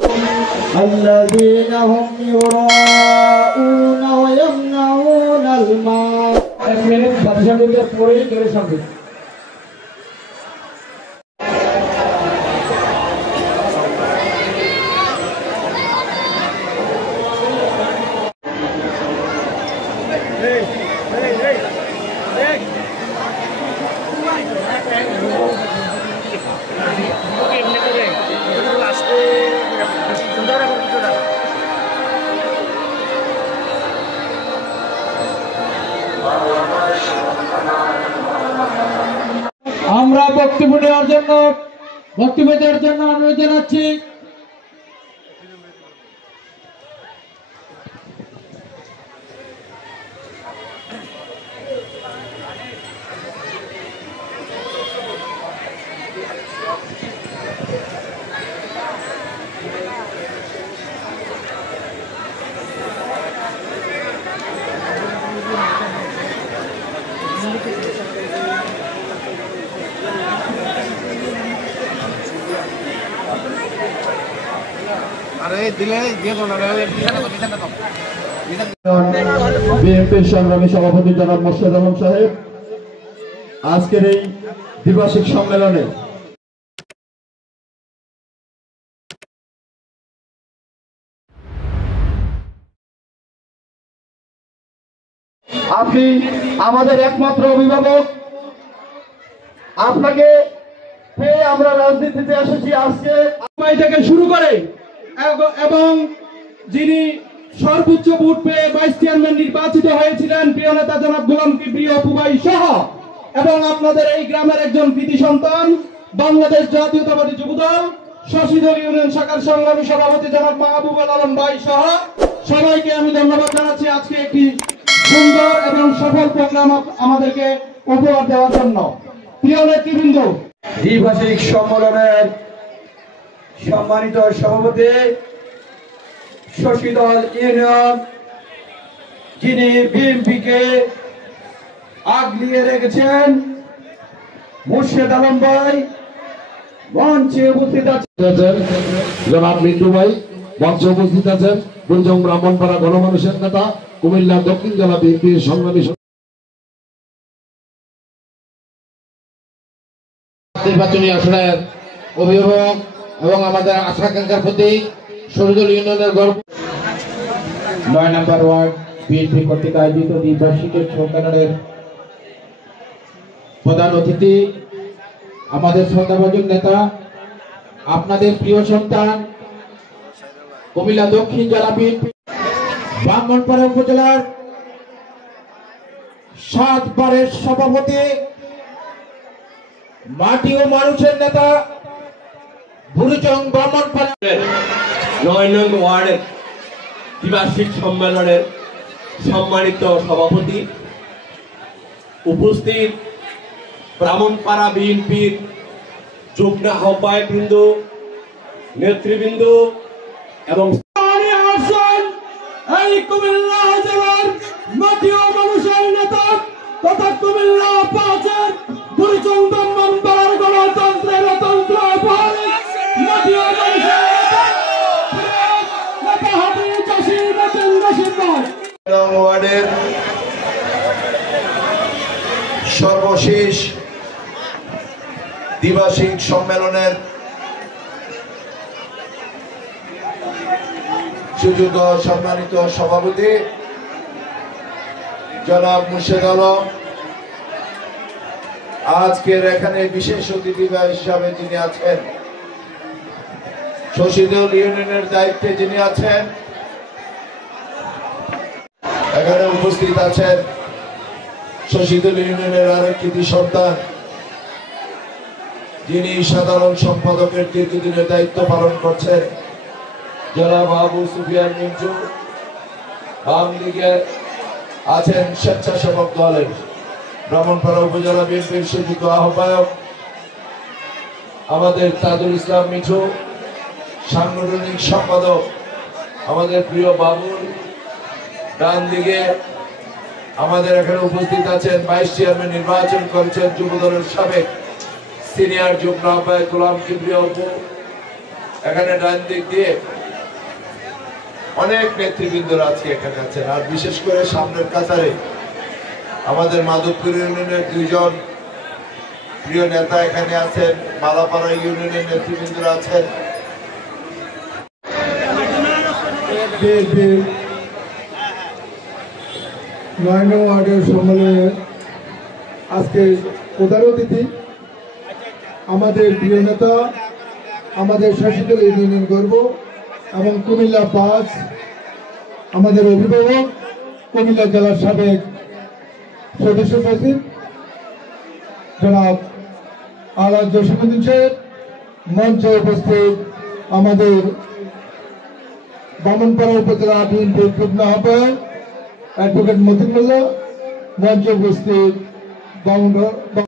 الذين هم يراءون ويمنعون الماء. এক মিনিট বাদশাহদের পরেই করে সঙ্গে আমরা বক্তব্য দেওয়ার জন্য অনুরোধ জানাচ্ছি। বিএনপির সংগ্রামী সভাপতি জনাব মোর্শেদ আলম সাহেব আজকের এই দ্বিবার্ষিক সম্মেলনে আপনি আমাদের একমাত্র অভিভাবক, আপনাকে পেয়ে আমরা রাজনীতিতে এসেছি। আজকে থেকে শুরু করে এবং যিনি সর্বোচ্চ ভোট পেয়ে ভাইস চেয়ারম্যান নির্বাচিত হয়েছিলেন প্রিয় নেতা জনাব গোলাম কিবরিয়া অপু ভাই সহ এবং আপনাদের এই গ্রামের একজন কৃতি সন্তান বাংলাদেশ জাতীয়তাবাদী যুবদল শশীদল ইউনিয়ন শাখার সংগ্রামী সভাপতি জনাব মাহবুবুল আলম ভাই সহ সবাইকে আমি ধন্যবাদ জানাচ্ছি আজকে একটি সুন্দর এবং সফল প্রোগ্রাম আমাদেরকে উপহার দেওয়ার জন্য। প্রিয় নেতৃবৃন্দ, দ্বিভাষিক সম্মেলনের সম্মানিত সভাপতি শশীদল ইউনিয়ন, যিনি বিএনপিকে আগলিয়ে রেখেছেন, মোর্শেদ আলম ভাই মঞ্চে উপস্থিত আছেন। জনাব মিন্টু ভাই মঞ্চে উপস্থিত আছেন। বুড়িচং ব্রাহ্মণপাড়া গণমানুষের নেতা, কুমিল্লা দক্ষিণ জেলা বিএনপির সংগ্রামী নির্বাচনী আসনের অভিভাবক এবং আমাদের আশা আকাঙ্ক্ষার প্রতি শহীদুল ইউনিয়নের গর্ব। 9 নম্বর ওয়ার্ড বিএনপি কর্তৃক আয়োজিত দ্বিবার্ষিক সম্মেলনের প্রধান অতিথি আমাদের শ্রদ্ধাভাজন নেতা, আপনাদের প্রিয় সন্তান, কুমিল্লা দক্ষিণ জেলা বিএনপি ব্রাহ্মণপাড়া উপজেলার 7 বারের সভাপতি, মাটি ও মানুষের নেতা, বুড়িচং ব্রাহ্মণপাড়া 9 নং ওয়ার্ডের দ্বিবার্ষিক সম্মেলনের সম্মানিত সভাপতি, উপস্থিত ব্রাহ্মণপাড়া বিএনপির যুগ্ম আহ্বায়কবৃন্দ, নেতৃবৃন্দ এবং এই কুমিল্লা জেলার মাটি ও মানুষের নেতা তথা কুমিল্লা 5-এর বুড়িচং ব্রাহ্মণপাড়ার গণতন্ত্রের তন্ত্র মাটি ও মানুষের ওয়ার্ডের সর্বশেষ দ্বিবার্ষিক সম্মেলনের সুযোগ্য সম্মানিত সভাপতি জনাব মোর্শেদ আলম, আজকের এখানে বিশেষ অতিথি হিসাবে যিনি আছেন, শশীদল ইউনিয়নের দায়িত্বে যিনি আছেন, এখানে উপস্থিত আছেন শশীদল ইউনিয়নের আরেক কৃতি সন্তান, যিনি সাধারণ সম্পাদকের দীর্ঘদিনের দায়িত্ব পালন করছেন, জনাব আবু সুফিয়ান মিন্টু। বাম দিকে আছেন স্বেচ্ছাসেবক দলের ব্রাহ্মণপাড়া উপজেলা বিএনপির সুযোগ্য আহ্বায়ক আমাদের তাজুল ইসলাম মিঠু, সাংগঠনিক সম্পাদক আমাদের প্রিয় বাবুল। ডান দিকে আমাদের এখানে উপস্থিত আছেন ভাইস চেয়ারম্যান নির্বাচন করেছেন যুবদলের সাবেক সিনিয়র যুগ্ম আহ্বায়ক গোলাম কিবরিয়া অপু। এখানে ডান দিক দিয়ে অনেক নেতৃবৃন্দরা আজকে এখানে আছেন, আর বিশেষ করে সামনের কাতারে আমাদের মাধবপুর ইউনিয়নের দুইজন প্রিয় নেতা এখানে আছেন, মালাপাড়া ইউনিয়নের নেতৃবৃন্দরা আছেন। নয় নং ওয়ার্ডের সম্মেলনে আজকে প্রধান অতিথি আমাদের প্রিয় নেতা, আমাদের শাসিত ইউনিয়নের গর্ব এবং কুমিল্লা 5 আমাদের অভিভাবক, কুমিল্লা জেলার সাবেক সদস্য সচিব জনাব আলাদ জসিমুদ্দিন সাহেব, মঞ্চে উপস্থিত আমাদের বামনপাড়া উপজেলা বিএনপির যুগ্ম আহ্বায়ক অ্যাডভোকেট মতিন মোল্লা, মঞ্চে উপস্থিত